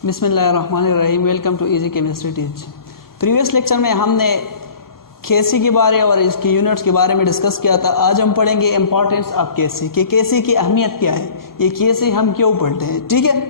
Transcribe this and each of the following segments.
बिस्मिल्लाहिर्रहमानिर्रहीम। Welcome to easy chemistry teach. Previous lecture में हमने केसी के बारे और इसकी यूनिट्स के बारे में डिस्कस किया था। आज हम पढ़ेंगे इम्पॉर्टेंस ऑफ केसी, कि केसी की अहमियत क्या है, ये केसी हम क्यों पढ़ते हैं। ठीक है,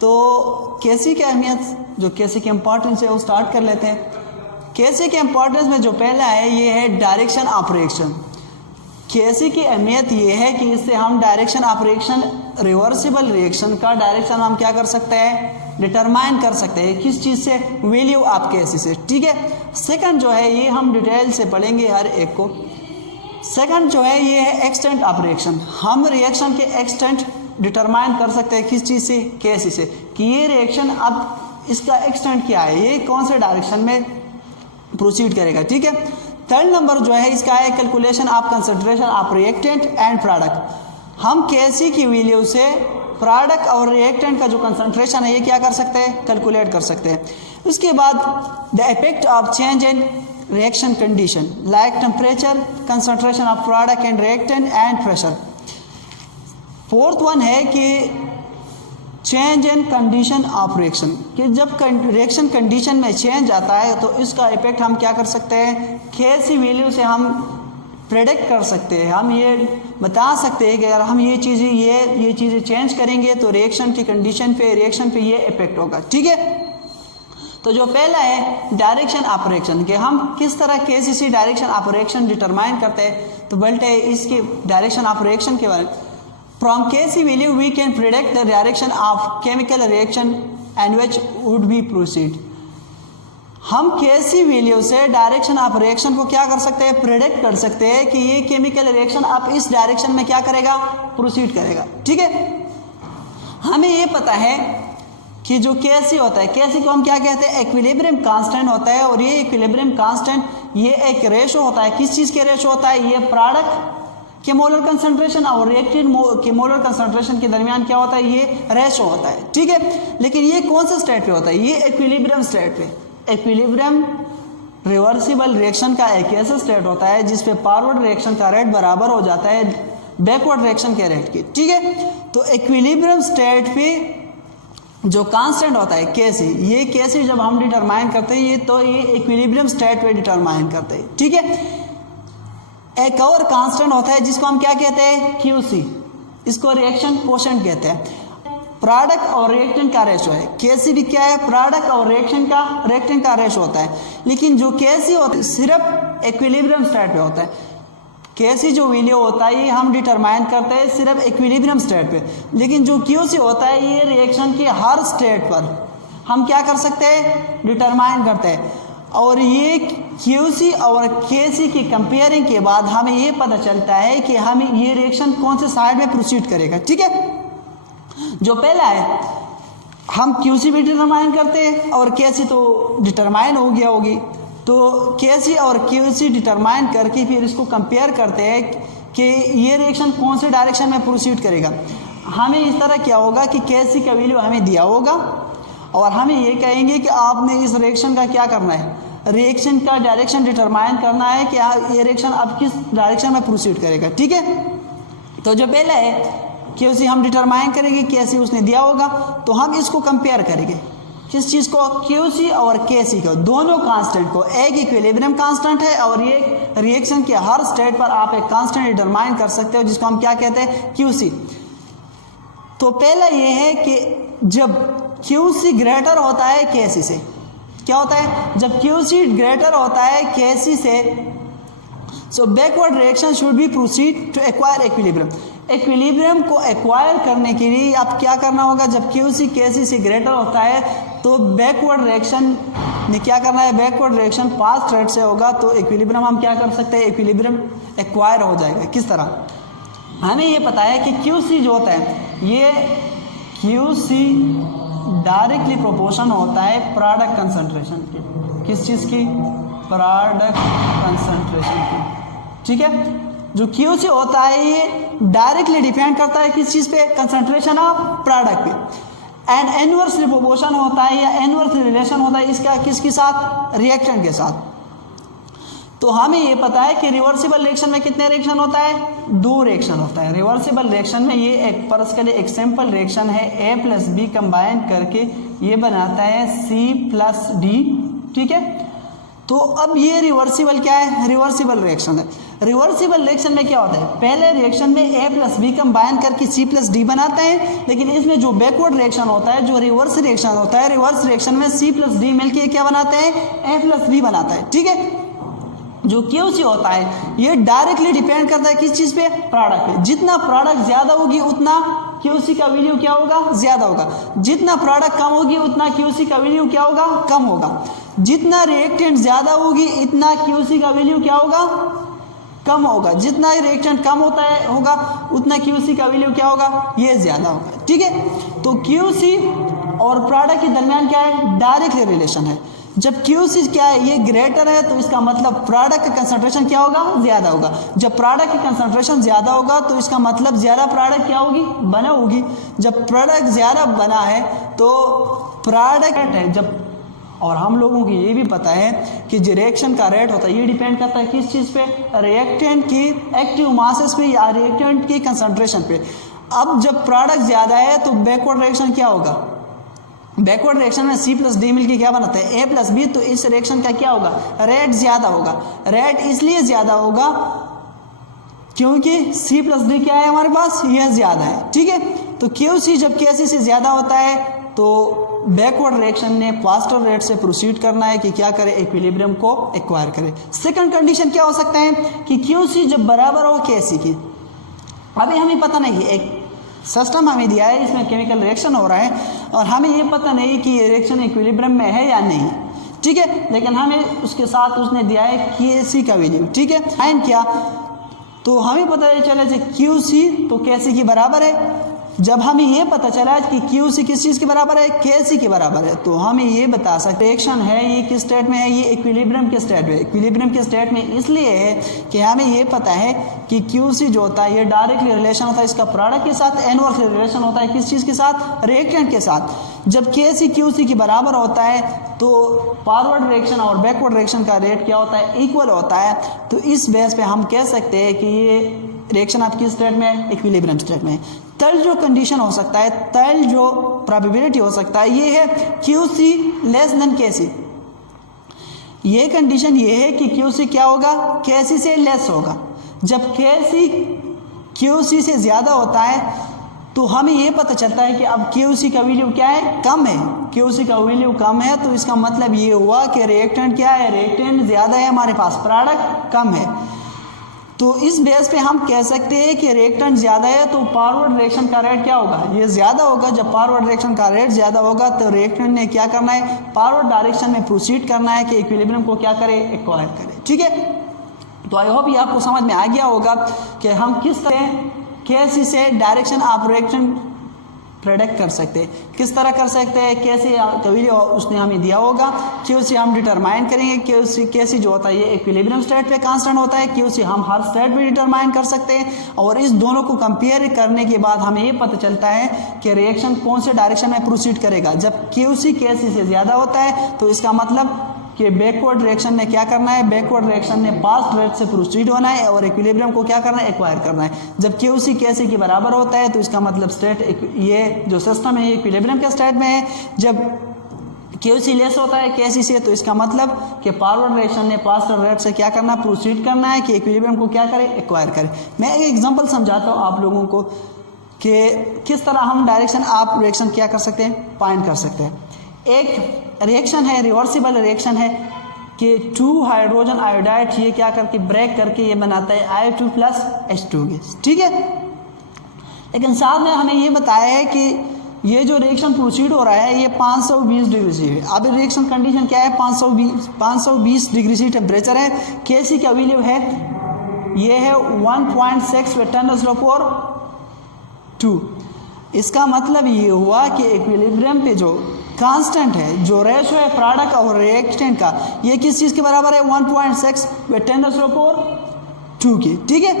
तो केसी की अहमियत, जो केसी की इम्पॉर्टेंस है वो स्टार्ट कर लेते हैं। केसी के इम्पॉर्टेंस में जो पहला है ये है डायरेक्शन ऑफ रिएक्शन। केसी की अहमियत ये है कि इससे हम direction of reaction, reversible reaction का डायरेक्शन हम क्या कर सकते हैं, डिटरमाइन कर सकते हैं। किस चीज़ से, वैल्यू ऑफ केसी से। ठीक है, सेकंड जो है ये हम डिटेल से पढ़ेंगे हर एक को। सेकंड जो है ये है एक्सटेंट ऑफ रिएक्शन। हम रिएक्शन के एक्सटेंट डिटरमाइन कर सकते हैं किस चीज़ से, केसी से, कि ये रिएक्शन अब इसका एक्सटेंट क्या है, ये कौन से डायरेक्शन में प्रोसीड करेगा। ठीक है, थर्ड नंबर जो है इसका है calculation of concentration of reactant and product. हम केसी की वैल्यू से प्रोडक्ट और रिएक्टेंट का जो कंसंट्रेशन है ये क्या कर सकते हैं, कैलकुलेट कर सकते हैं। उसके बाद the effect of change in reaction condition like temperature, concentration of product and reactant and pressure. Fourth one है कि change in condition of reaction, कि जब रिएक्शन कंडीशन में चेंज आता है तो इसका इफेक्ट हम क्या कर सकते हैं, केसी वैल्यू से हम प्रेडिक्ट कर सकते हैं। हम ये बता सकते हैं कि अगर हम ये चीज़ें चेंज करेंगे तो रिएक्शन की कंडीशन पे, रिएक्शन पे ये इफेक्ट होगा। ठीक है, तो जो पहला है डायरेक्शन ऑफ रिएक्शन, कि हम किस तरह केसी से डायरेक्शन ऑफ रिएक्शन डिटरमाइन करते हैं। तो बोलते हैं इसकी डायरेक्शन ऑफ रिएक्शन के बारे में, from KC value we can predict the direction of chemical reaction and which would be proceed. हम केसी वैल्यू से डायरेक्शन ऑफ रिएक्शन को क्या कर सकते हैं, प्रिडिक्ट कर सकते हैं कि ये केमिकल रिएक्शन अब इस डायरेक्शन में क्या करेगा, प्रोसीड करेगा। ठीक है, हमें ये पता है कि जो केसी होता है, केसी को हम क्या कहते हैं, इक्विलिब्रियम कांस्टेंट होता है। और ये इक्विलिब्रियम कांस्टेंट ये एक रेशो होता है। किस चीज़ के रेशो होता है, ये प्रोडक्ट के मोलर कंसंट्रेशन और रिएक्टेंट के मोलर कंसंट्रेशन के दरमियान क्या होता है, ये रेशो होता है। ठीक है, लेकिन ये कौन से स्टेट पे होता है, ये इक्विलिब्रियम स्टेट पे। इक्विलिब्रियम रिवर्सिबल रिएक्शन का एक ऐसा स्टेट होता है जिसपे फॉरवर्ड रिएक्शन का रेट बराबर हो जाता है बैकवर्ड रिएक्शन के रेट के। ठीक है, तो इक्विलिब्रियम स्टेट पे जो कांस्टेंट होता है केसी, ये केसी जब हम डिटरमाइन करते हैं ये इक्विलिब्रियम स्टेट पे डिटरमाइन करते हैं। ठीक है, एक और कांस्टेंट होता है जिसको हम क्या कहते हैं, क्यूसी, इसको रिएक्शन कोशेंट कहते हैं। प्रोडक्ट और रिएक्टेंट का रेशो है। केसी भी क्या है, प्रोडक्ट और रिएक्टेंट का रेशो होता है। लेकिन जो केसी होता है सिर्फ इक्विलिब्रियम स्टेट पे होता है। केसी जो वैल्यू होता है ये हम डिटरमाइन करते हैं सिर्फ इक्विलिब्रियम स्टेट पे। लेकिन जो क्यूसी होता है ये रिएक्शन के हर स्टेट पर हम क्या कर सकते हैं, डिटरमाइन करते हैं। और ये क्यूसी और केसी की कंपेयरिंग के बाद हमें ये पता चलता है कि हमें ये रिएक्शन कौन से साइड में प्रोसीड करेगा। ठीक है, जो पहला है हम क्यूसी भी डिटरमाइन करते हैं और केसी तो डिटरमाइन हो गया होगी, तो केसी और क्यूसी डिटरमाइन करके फिर इसको कंपेयर करते हैं कि ये रिएक्शन कौन से डायरेक्शन में प्रोसीड करेगा। हमें इस तरह क्या होगा कि केसी का वैल्यू हमें दिया होगा और हमें ये कहेंगे कि आपने इस रिएक्शन का क्या करना है, रिएक्शन का डायरेक्शन डिटरमाइन करना है कि ये रिएक्शन अब किस डायरेक्शन में प्रोसीड करेगा। ठीक है, तो जो पहला है क्यूसी हम डिटरमाइन करेंगे, केसी उसने दिया होगा, तो हम इसको कंपेयर करेंगे। किस चीज़ को, क्यूसी और केसी को, दोनों कांस्टेंट को। एक इक्विलिब्रियम कांस्टेंट है और ये रिएक्शन के हर स्टेट पर आप एक कांस्टेंट डिटरमाइन कर सकते हो जिसको हम क्या कहते हैं, क्यूसी। तो पहला ये है कि जब क्यूसी ग्रेटर होता है केसी से, क्या होता है, जब क्यूसी ग्रेटर होता है केसी से, so backward reaction should be proceed to acquire equilibrium. Equilibrium को एक्वायर करने के लिए अब क्या करना होगा, जब क्यूसी केसी से ग्रेटर होता है तो बैकवर्ड रिएक्शन ने क्या करना है, बैकवर्ड रिएक्शन पास्ट रेट से होगा। तो इक्विलिब्रियम हम क्या कर सकते हैं, इक्विलिब्रियम एक्वायर हो जाएगा। किस तरह, हमें ये पता है कि क्यूसी जो होता है ये क्यूसी डायरेक्टली प्रोपोर्शन होता है प्रोडक्ट कंसंट्रेशन के। किस चीज़ की, प्रोडक्ट कंसंट्रेशन की। ठीक है, जो क्यूसी होता है ये डायरेक्टली डिपेंड करता है किस चीज़ पे, कंसंट्रेशन ऑफ प्रोडक्ट पे। एंड इनवर्सली प्रोपोर्शन होता है या इनवर्सली रिलेशन होता है इसका किसके साथ, रिएक्टेंट के साथ। तो हमें ये पता है कि रिवर्सिबल रिएक्शन में कितने रिएक्शन होता है, 2 रिएक्शन होता है। रिवर्सिबल रिएक्शन में ये एक परस के लिए एक सिंपल रिएक्शन है, A प्लस बी कंबाइन करके ये बनाता है C प्लस डी, ठीक है। तो अब ये रिवर्सिबल क्या है, रिवर्सिबल रिएक्शन है। रिवर्सिबल रिएक्शन में क्या होता है, पहले रिएक्शन में A प्लस बी कंबाइन करके C प्लस डी बनाते हैं, लेकिन इसमें जो बैकवर्ड रिएक्शन होता है, जो रिवर्स रिएक्शन होता है, रिवर्स रिएक्शन में C प्लस डी मिलके क्या बनाते हैं, A प्लस बी बनाता है, ठीक है। जो QC होता है ये डायरेक्टली डिपेंड करता है किस चीज पे, प्रोडक्ट पे। जितना प्रोडक्ट ज्यादा होगी उतना QC का वैल्यू क्या होगा, ज्यादा होगा। जितना प्रोडक्ट कम होगी उतना QC का वैल्यू क्या होगा, कम होगा। जितना रिएक्टेंट ज्यादा होगी इतना QC का वैल्यू क्या होगा, कम होगा। जितना रिएक्टेंट कम होता है होगा उतना QC का वैल्यू क्या होगा, ये ज्यादा होगा, ठीक है। तो QC और प्रोडक्ट के दरमियान क्या है, डायरेक्ट रिलेशन है। जब QC क्या है, ये ग्रेटर है, तो इसका मतलब प्रोडक्ट का कंसंट्रेशन क्या होगा, ज्यादा होगा। जब प्रोडक्ट की कंसंट्रेशन ज्यादा होगा तो इसका मतलब ज्यादा प्रोडक्ट क्या होगी, बना होगी। जब प्रोडक्ट ज्यादा बना है तो प्रोडक्ट है जब, और हम लोगों को ये भी पता है कि जो रिएक्शन का रेट होता है ये डिपेंड करता है किस चीज़ पे, रिएक्टेंट की एक्टिव मासेस पे या रिएक्टेंट की कंसंट्रेशन पे। अब जब प्रोडक्ट ज़्यादा है तो बैकवर्ड रिएक्शन क्या होगा, बैकवर्ड रिएक्शन में C प्लस डी मिलकर क्या बनाता है, A प्लस बी। तो इस रिएक्शन का क्या होगा, रेट ज़्यादा होगा। रेट इसलिए ज़्यादा होगा क्योंकि C प्लस डी क्या है हमारे पास, यह ज़्यादा है, ठीक है। तो QC जब KC से ज़्यादा होता है तो बैकवर्ड रिएक्शन ने फास्टर रेट से प्रोसीड करना है कि क्या करे, इक्विलिब्रियम को एक्वायर करे। सेकंड कंडीशन क्या हो सकता है कि QC जब बराबर हो KC की। अभी हमें पता नहीं है, एक सिस्टम हमें दिया है, इसमें केमिकल रिएक्शन हो रहा है और हमें ये पता नहीं कि ये रिएक्शन इक्विलिब्रियम में है या नहीं, ठीक है। लेकिन हमें उसके साथ उसने दिया है KC का वैल्यू, ठीक है। फाइंड किया तो हमें पता चला कि QC तो KC के बराबर है। जब हमें ये पता चला कि QC किस चीज़ के बराबर है, KC के बराबर है, तो हमें ये बता सकते रिएक्शन है ये किस स्टेट में है, ये इक्विलिब्रियम के स्टेट में। इक्विलिब्रियम के स्टेट में इसलिए है कि हमें ये पता है कि QC जो होता है ये डायरेक्टली रिलेशन होता है इसका प्रोडक्ट के साथ, इनवर्स रिलेशन होता है किस चीज़ के साथ, रिएक्टेंट के साथ। जब KC QC के बराबर होता है तो फॉरवर्ड रिएक्शन और बैकवर्ड रिएक्शन का रेट क्या होता है, इक्वल होता है। तो इस बेस पे हम कह सकते हैं कि ये रिएक्शन आप किस स्टेट में, इक्विलिब्रियम स्टेट में। तल जो कंडीशन हो सकता है, तल जो प्रोबेबिलिटी हो सकता है ये है QC लेस देन KC। ये कंडीशन ये है कि QC क्या होगा, KC से लेस होगा। जब KC QC से ज़्यादा होता है तो हमें ये पता चलता है कि अब QC का वैल्यू क्या है, कम है। QC का वैल्यू कम है तो इसका मतलब ये हुआ कि रिएक्टेंट क्या है, रिएक्टेंट ज़्यादा है हमारे पास, प्रोडक्ट कम है। तो इस बेस पे हम कह सकते हैं कि रिएक्टेंट ज़्यादा है तो फॉरवर्ड रिएक्शन का रेट क्या होगा, ये ज़्यादा होगा। जब फॉरवर्ड रिएक्शन का रेट ज़्यादा होगा तो रिएक्टेंट ने क्या करना है, फॉरवर्ड डायरेक्शन में प्रोसीड करना है कि इक्विलिब्रियम को क्या करे, एक्वायर करे, ठीक है। तो आई होप ये आपको समझ में आ गया होगा कि हम किस तरह KC से डायरेक्शन ऑफ रिएक्शन प्रेडिक्ट कर सकते हैं, किस तरह कर सकते हैं, कैसे कभी उसने हमें दिया होगा। QC हम डिटरमाइन करेंगे, KC जो होता है ये इक्विलिब्रियम स्टेट पे कांस्टेंट होता है, QC हम हर स्टेट पे डिटरमाइन कर सकते हैं। और इस दोनों को कंपेयर करने के बाद हमें ये पता चलता है कि रिएक्शन कौन से डायरेक्शन में प्रोसीड करेगा। जब QC KC से ज़्यादा होता है तो इसका मतलब कि बैकवर्ड रिएक्शन ने क्या करना है, बैकवर्ड रिएक्शन ने फास्ट रेट से प्रोसीड होना है और इक्विलिब्रियम को क्या करना है, एक्वायर करना है। जब QC KC के बराबर होता है तो इसका मतलब स्टेट, ये जो सिस्टम है ये इक्विलिब्रियम के स्टेट में है। जब QC लेस होता है KC से तो इसका मतलब कि फॉरवर्ड रिएक्शन ने फास्ट रेट से क्या करना, प्रोसीड करना है कि इक्विलिब्रियम को क्या करे, एक्वायर करे। मैं एक एग्जाम्पल समझाता हूँ आप लोगों को कि किस तरह हम डायरेक्शन ऑफ रिएक्शन क्या कर सकते हैं, फाइंड कर सकते हैं। एक रिएक्शन है, रिवर्सिबल रिएक्शन है कि 2 हाइड्रोजन आयोडाइड ये क्या करके ब्रेक करके ये बनाता है I2 प्लस H2 गैस, ठीक है। लेकिन साथ में हमें ये बताया है कि ये जो रिएक्शन प्रोसीड हो रहा है ये 520 डिग्री से है। अब रिएक्शन कंडीशन क्या है, 520 डिग्री से टेम्परेचर है। KC का वैल्यू है ये है 1.6 × 10⁻²। इसका मतलब ये हुआ कि इक्विलिब्रियम पे जो कांस्टेंट है, जो रेशो है प्रोडक्ट और रिएक्टेंट का, ये किस चीज़ के बराबर है, 1.6 × 10⁻² की, ठीक है।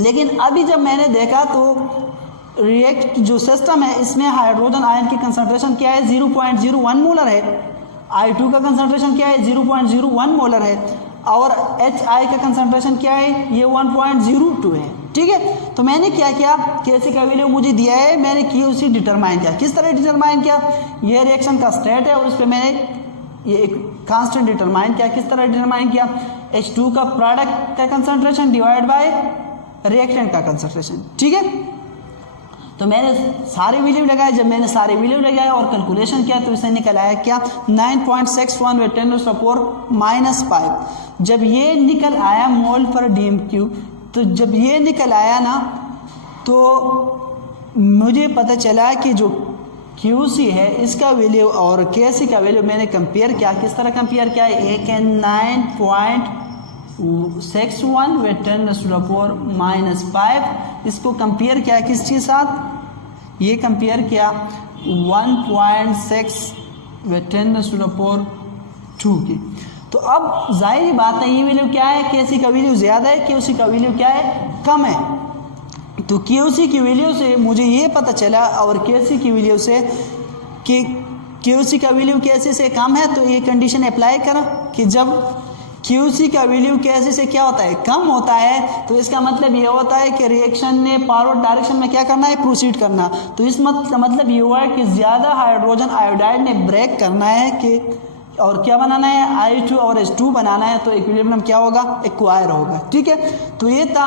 लेकिन अभी जब मैंने देखा तो रिएक्ट जो सिस्टम है इसमें हाइड्रोजन आयन की कंसंट्रेशन क्या है, 0.01 मोलर है। I2 का कंसंट्रेशन क्या है, 0.01 मोलर है। और HI का कंसंट्रेशन क्या है, ये 1.02 है, ठीक है। तो मैंने क्या किया, KC का वैल्यू मुझे दिया है, मैंने QC डिटरमाइन किया। किस तरह डिटरमाइन किया, ये रिएक्शन का स्टेट है और उस पर मैंने ये एक कांस्टेंट डिटरमाइन किया। किस तरह डिटरमाइन किया, H2 का प्रोडक्ट का कंसंट्रेशन डिवाइड बाय रिएक्टेंट का कंसंट्रेशन, ठीक है। तो मैंने सारे वैल्यू लगाए, जब मैंने सारे वैल्यू लगाए और कैलकुलेशन किया तो इसे निकल आया क्या, 9.61 × 10⁻⁵ जब ये निकल आया मोल पर DMQ, तो जब ये निकल आया ना तो मुझे पता चला कि जो QC है इसका वैल्यू और KC का वैल्यू मैंने कंपेयर किया। किस तरह कंपेयर किया, एक है 9.61 × 10⁻⁵, इसको कंपेयर किया किस चीज़ साथ, ये कंपेयर किया 1.6 × 10⁻² की। तो अब जाहिर बात है ये वैल्यू क्या है, KC का वैल्यू ज़्यादा है, QC का वैल्यू क्या है, कम है। तो QC की वैल्यू से मुझे ये पता चला और KC की वैल्यू से कि QC का वैल्यू KC से कम है, तो ये कंडीशन अप्लाई करा कि जब QC का वैल्यू KC से क्या होता है, कम होता है, तो इसका मतलब ये होता है कि रिएक्शन ने फॉरवर्ड डायरेक्शन में क्या करना है, प्रोसीड करना। तो इस मतलब ये हुआ है कि ज़्यादा हाइड्रोजन आयोडाइड ने ब्रेक करना है कि और क्या बनाना है, I2 और H2 बनाना है, तो इक्विलिब्रियम क्या होगा, एक्वायर होगा, ठीक है। तो ये था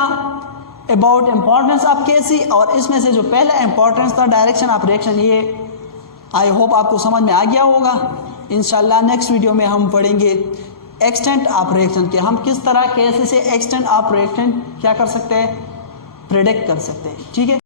अबाउट इम्पोर्टेंस ऑफ KC, और इसमें से जो पहला इम्पोर्टेंस था डायरेक्शन ऑफ रिएक्शन, ये आई होप आपको समझ में आ गया होगा। इंशाल्लाह नेक्स्ट वीडियो में हम पढ़ेंगे एक्सटेंट ऑफ रिएक्शन के, हम किस तरह KC से एक्सटेंट ऑफ रिएक्शन क्या कर सकते हैं, प्रेडिक्ट कर सकते हैं, ठीक है।